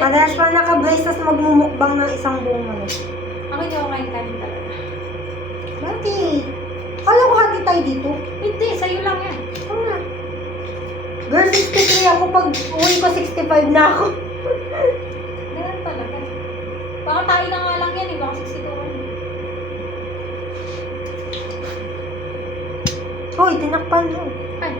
Madalas pa naka-brace tas magmumukbang ng isang buong manok. Ako hindi ako kain kanin talaga. Bakit? Kala ko hati tayo dito. Hindi, sa'yo lang yan. Ikaw na. Girl, 63 ako. Pag uwi ko, 65 na ako. Ganun talaga. Baka tayo na nga lang yan eh. Baka 62 ka na. Hoy, tinakpan mo. Ay.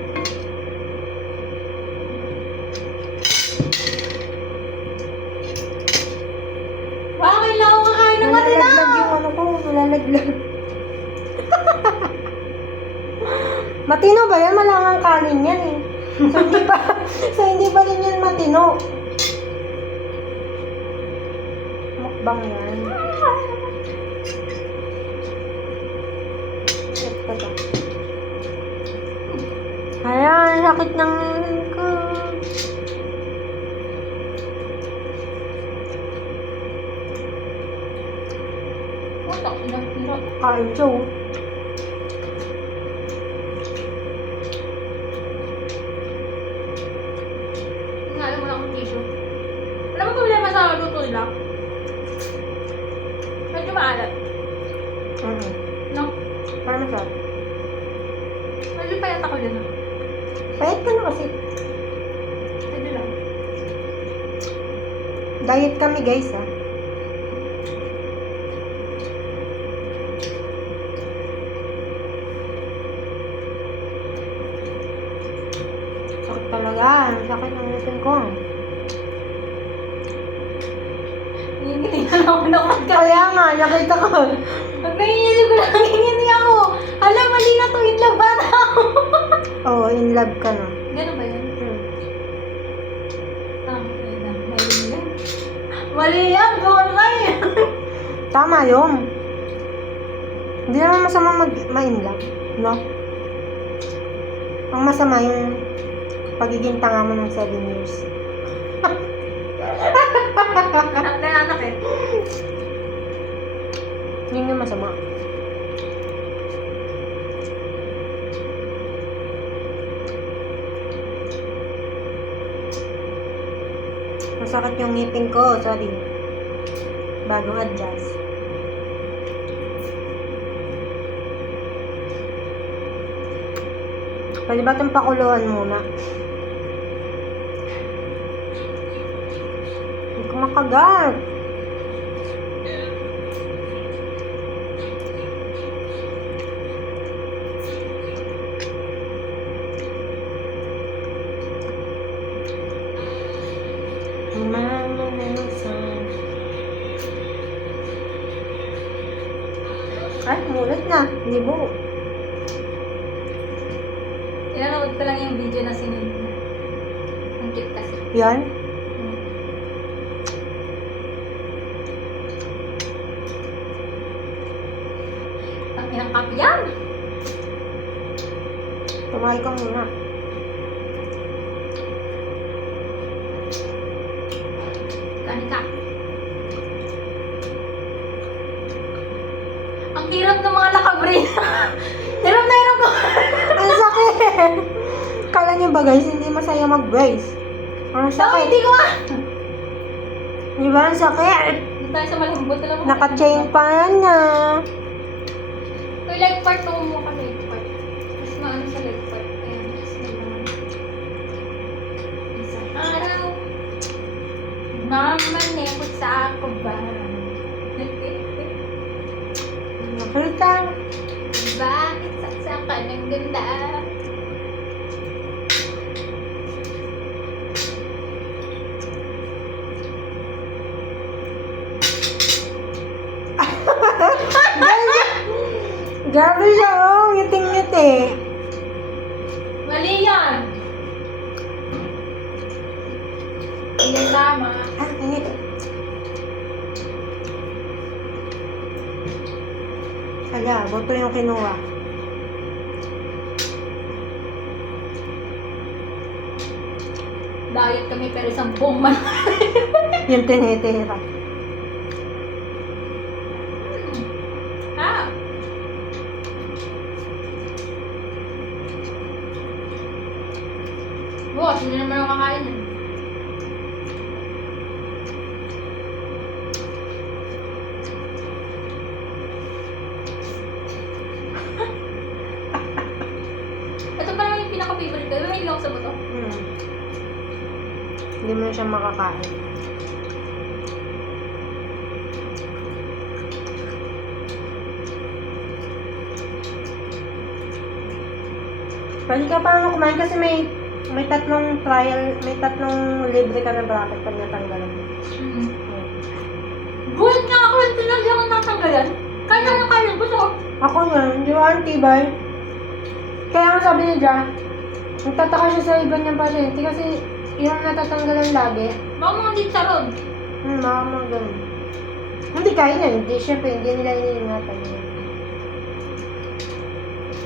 Baka kailangan ko kakain ng matinaw. Nalalaglag yung ano ko. Nalalaglag. Matino ba yan? Malangang kanin yan eh. So hindi ba rin yan matino? Mukbang yan. Ito ba? Ayan, sakit ng ko. Utak, hirap. Kain siya oh. Alam mo na akong tissue. Wala mo problema sa luto nila. Medyo maalat. No? Parang masarap. Medyo payat ako dyan. Payat ka na kasi. Medyo lang. Diet kami guys ah. Sakit talaga. Ang sakit ng ngipin ko. Ngingiti na lang ako na Kaya nga, nakita ko. Pag naiisip ko lang, ngingiti ako. Alam, mali na to, itlog bata ako. Oo, in love ka na. Ganun ba yan? Tama na. Mali yan. Mali yan, bonsai. Tama yun. Hindi naman masama ma-in love. No? Ang masama yung pagiging tanga mo ng 7 years. Anak eh. Yun yung masama. Masakit yung ngipin ko. Sorry. Bagong adjust. Pwede ba itong pakuluan muna? Hindi ko makagat. Ay, mulit na. Hindi mo. Pinanood ko lang yung video na sinunod na. Ang cute kasi. Yan? Ang inang kape yan. Tumakay ka muna. Kanika. Ang hirap ng mga nakabrain. Hirap na hirap ko. Ang sakit! Kala niyo ba guys, hindi masaya mag-brace? Ang Sabi, sakit. hindi ko nga. Di ba ang sakit? Hindi tayo sa malambot. Alam mo. Naka-chain pa yan na. Uy, leg part to mo ka leg part. Mas maano sa leg part. Ayan, mas naman. Isang araw. Mamanekot sa ako ba? Nakita. Bakit saksakan ng ganda? Grabe siya, oh. Ngiting-ngiti. Mali yan! Hindi tama. Ah, init. Kaya, boto yung kinuha. Diet kami pero isang buong man. Yung tinitira. Ah! Bukas, hindi naman ako kakain. Hindi mo na siya makakain. Pwede ka parang kumain kasi may tatlong trial, may tatlong libre ka na bracket pag natanggalan mo. Buhat nga ako, hindi ako natanggalan. Kaya na kaya, gusto ko. Ako yan, di ba antibay? Kaya nga sabi niya dyan, nagtataka siya sa iba niyang pasyente kasi yung natatanggalan lagi, Baka mga hindi sarod. baka mga ganun. Hindi kaya niya, hindi, syempre, hindi nila iniingatan niya.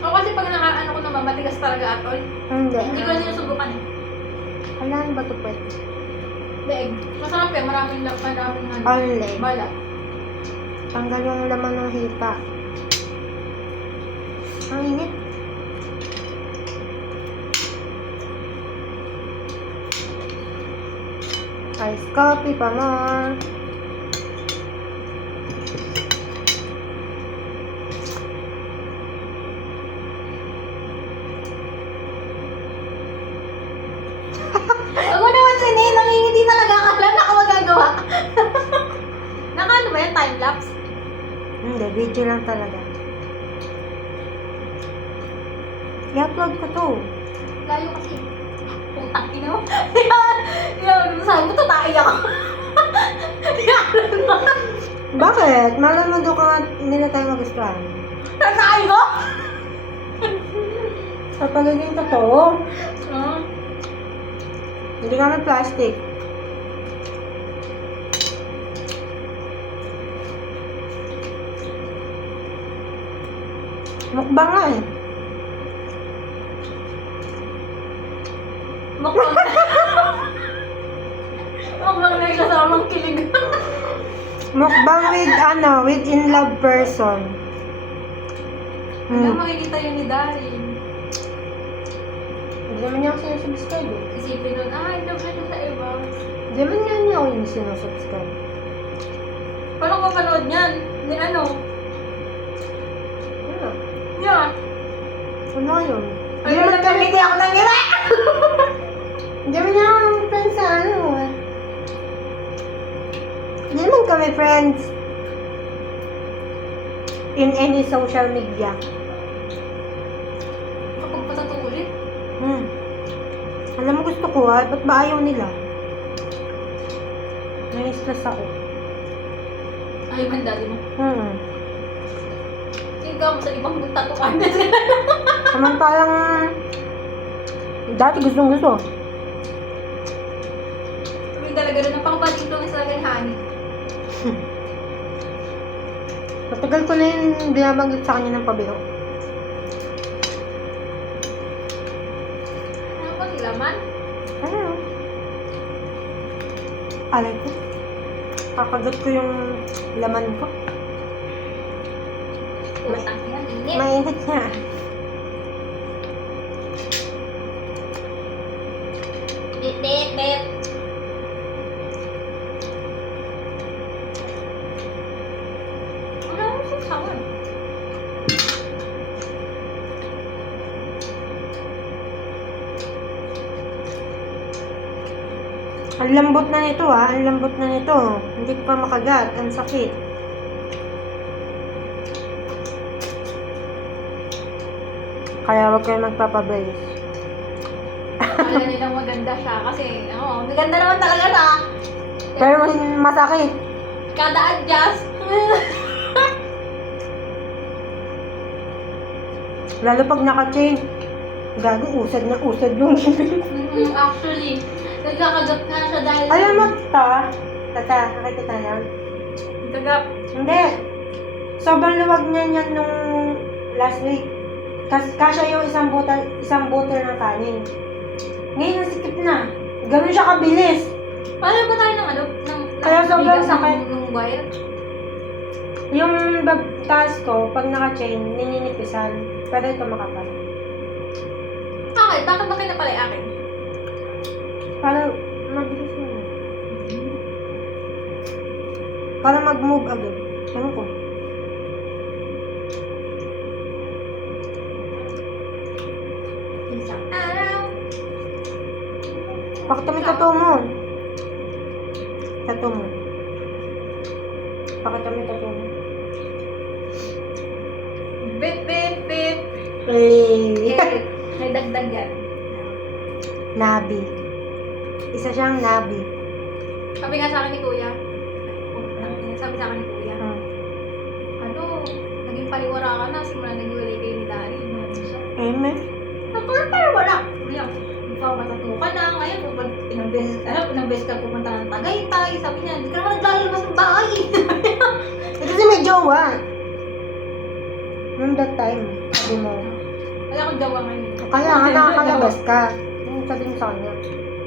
O kasi pag nakaano ko naman, matigas talaga atol. Hindi. Hindi ko sinusubukan eh. Kailangan ba ito pwede? Leeg. Masarap eh, maraming Only. balat. Tanggal yung laman ng hita. Ang init. Ice coffee pa more. Ako naman si Nene, nangingiti talaga ka lang ako magagawa. Nakaano ba yan? Time-lapse? Hindi, video lang talaga. I-upload ko to. Layo kasi. Putang ina mo. Yan, sabi mo, tatay ako. Yan. Bakit? Malay mo doon ka nila tayo magustuhan. Tatay mo? Sa pagiging totoo, Ah. hindi ka may plastic. Mukbang nga eh. Mukbang. Mukbang na yung kasamang kilig. Mukbang with in love person. Wala makikita yun ni Darin. Hindi naman niya ako sinusubscribe eh. Isipin nun, in love na siya sa iba. Hindi naman niya ako yung sinusubscribe. Paano ko mapanood niyan? Ni ano? Ano? Yan. Ano yun? Ay, alam na, hindi ako nangira! Hindi naman niya ako friends sa ano eh. Hindi naman kami friends in any social media. Kapag patatuloy. Alam mo gusto ko ha, ba't ba ayaw nila? Nai-stress ako. Ayaw man dali mo. Ikaw mo sa ibang tatuan na sila. Samantalang dati gustong gusto. Sabi talaga rin, napakabalik lang sa talaga ni Honey. Matagal ko na yun binabanggit sa kanya ng pabiro. Ano ba laman? Ano? Alay ko. Kakagat ko yung laman ko. Utang yan, init. Mainit nga. Dit. Wala mo sa sawan. Ang lambot na nito ha, ang lambot na nito. Hindi ko pa makagat, ang sakit. Kaya huwag kayo magpapabrace. Akala nilang maganda siya kasi, maganda naman talaga siya. Pero masakit. Kada adjust. Lalo pag naka-chain. Gago, usad na usad yung ngipin. Actually, nagkakagat nga siya dahil... Alam mo, tata, nakita tayo. Gagap. Hindi. Sobrang luwag niya yan nung last week. Kasya yung isang butter ng kanin. Ngayon, nasikip na. Ganun siya kabilis. Paano ba tayo ng Kaya sobrang bigas sakit. ng wire? Yung taas ko, pag naka-chain, nininipisan. Pero ito makapal. Okay, bakit ba kayo na pala yung akin? Para mabilis mo na. Para mag-move agad. Ano ko? Isang araw. Bakit kami totoo mo? tattoo mo. Pakita mo yung tattoo mo. Bit, bit, bit. Hey! May dagdag yan. Nabi. Isa siyang nabi. Sabi nga sa akin ni Kuya. Sabi sa akin ni Kuya. Hmm. Ano, naging paliwara ka na. Simula nag-iwalay kayo ni Dari. Amen. Pero wala. Kuya, magpapatato ka na. Ngayon, ilang beses ka pupunta ng Tagaytay. Sabi niya, hindi ka naman naglalabas ng bahay. Eh, kasi may jowa. Noong that time, sabi mo. Wala akong jawa ngayon. Kaya nga nakakalabas ka. Yung sabi mo sa kanya.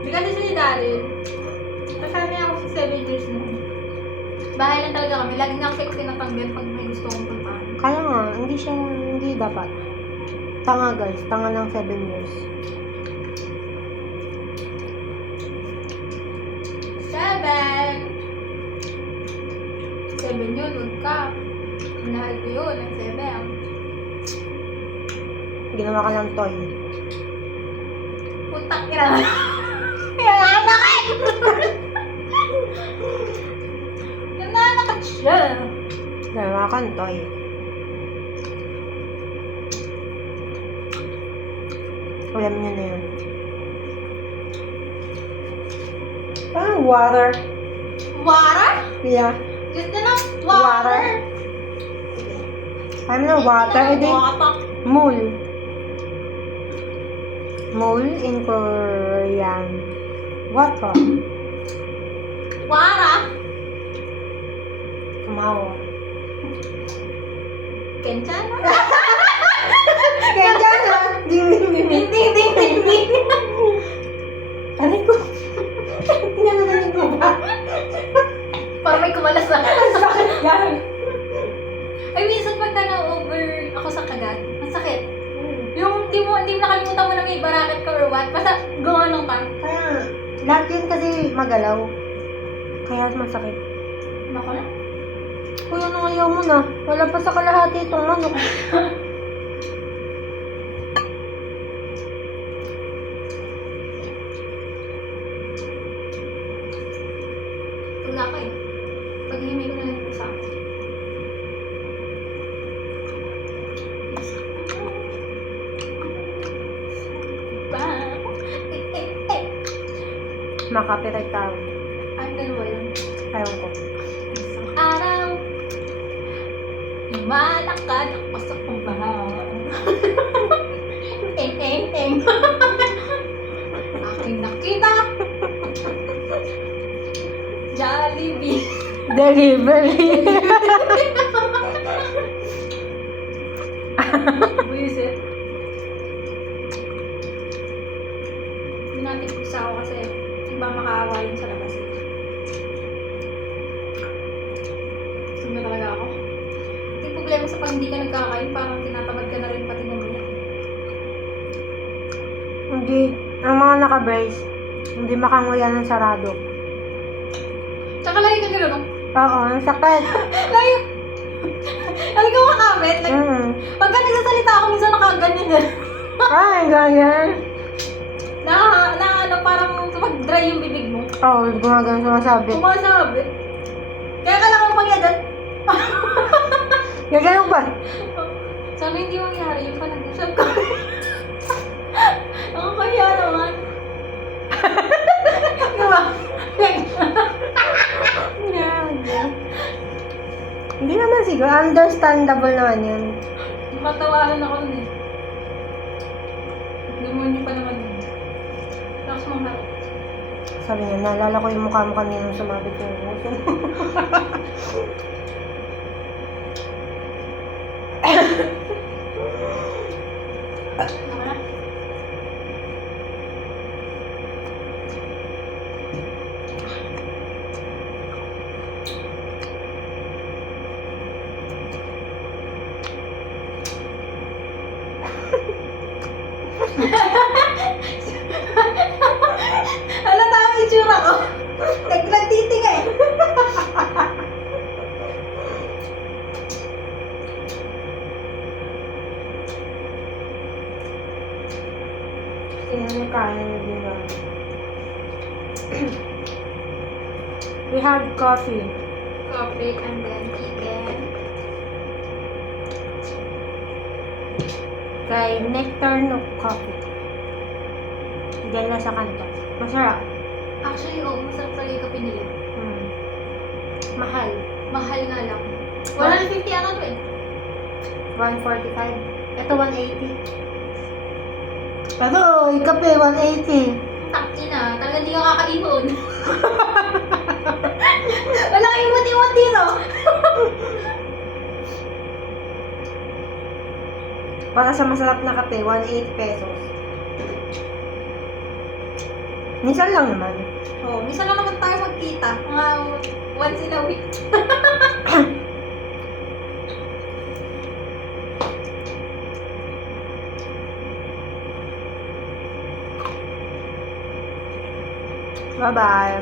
Hindi kasi si Daryl. Kasama ako sa 7 years na. Bahay lang talaga kami. Lagi nga kasi ako tinatanggihan pag may gusto kong puntahan. Kaya nga, hindi dapat. Tanga guys, tanga ng 7 years. 7 yun, huwag ka. Mahal ko yun, ang 7. Ginawa ka lang toy. Putak ina. Nananakat! Nananakat siya. Ginawa kang toy. Alam niyo na yun. Parang water. Water? Yeah. Gusto na water. Ano na water? Edi, Water. mul. Mul in Korean. Water. Water? Kumawa. Kenchan? Kaya dyan ha? Ding, ding, ding. Ding, ding, ding, ding, ding. Aray ko. Nanananig mo ba? Parang may kumalas na. Ang sakit yan. Ay, minsan pagka na-over ako sa kagat, ang sakit. Yung di mo nakalimutan mo na may barakat ka or what, basta gumano ka. Kaya, lahat yun kasi magalaw. Kaya masakit. Nako na. Kuya, nung ayaw mo na. Wala pa sa kalahati itong manok. Wala ka eh. Paghihimay ko na lang ito sa akin. Makapiright tao. Ay, dalawa yun. Ayaw ko. Isang araw, lumalakad ako sa kumbahan. Eng, eng, eng. Aking nakita. Jollibee. Delivery. Buisit. Hindi natin pagsa ako kasi iba makaawa yun sa labas eh. Gusto mo talaga ako? Yung problema sa pag hindi ka nagkakain, parang tinatamad ka na rin pati mamaya. Hindi. Ang mga naka-brace, hindi makanguya ng sarado. Tsaka lagi ka gano'n, no? Oo, ang sakit. Lagi ka makakapit. Like, pagka nagsasalita ako, minsan nakaganyan yan. Ay, ganyan. Ano, parang pag-dry yung bibig mo. Oo, gumagano sumasabit. Sumasabit. Kaya kailangan mo pag-edit. Gagano pa. Sana hindi mangyari yung nag-usap ka. Ako kaya naman. Diba? Hindi naman siguro. Understandable naman yun. Makatawanan ako nun eh. Demonyo pa naman yun. Lakas mong harap. Sabi niya, naalala ko yung mukha mo kanina sumabit yung uso. Ano na? Halata ang itsura ko. Nagtitinga eh. Tingnan mo kaya niya, di ba? We have coffee. Coffee and then chicken. Kay Nectar no Coffee. Diyan na sa kanto. Masarap. Actually, oo, masarap talaga yung kape nila. Hmm. Mahal. Mahal nga lang. 150 ata to eh. 145. Ito 180. Ano? Yung kape, 180. Takina, talaga hindi ka kakaihon. Wala kang imot-imot dito. Para sa masarap na kape, 180 pesos. Minsan lang naman. Oo, minsan lang naman tayo magkita. Mga once in a week. Bye-bye.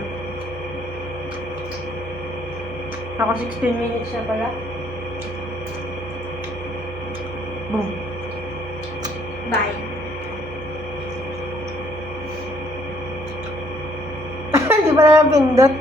Ako 16 minutes na pala. Boom. Bye. Hindi pa na napindot.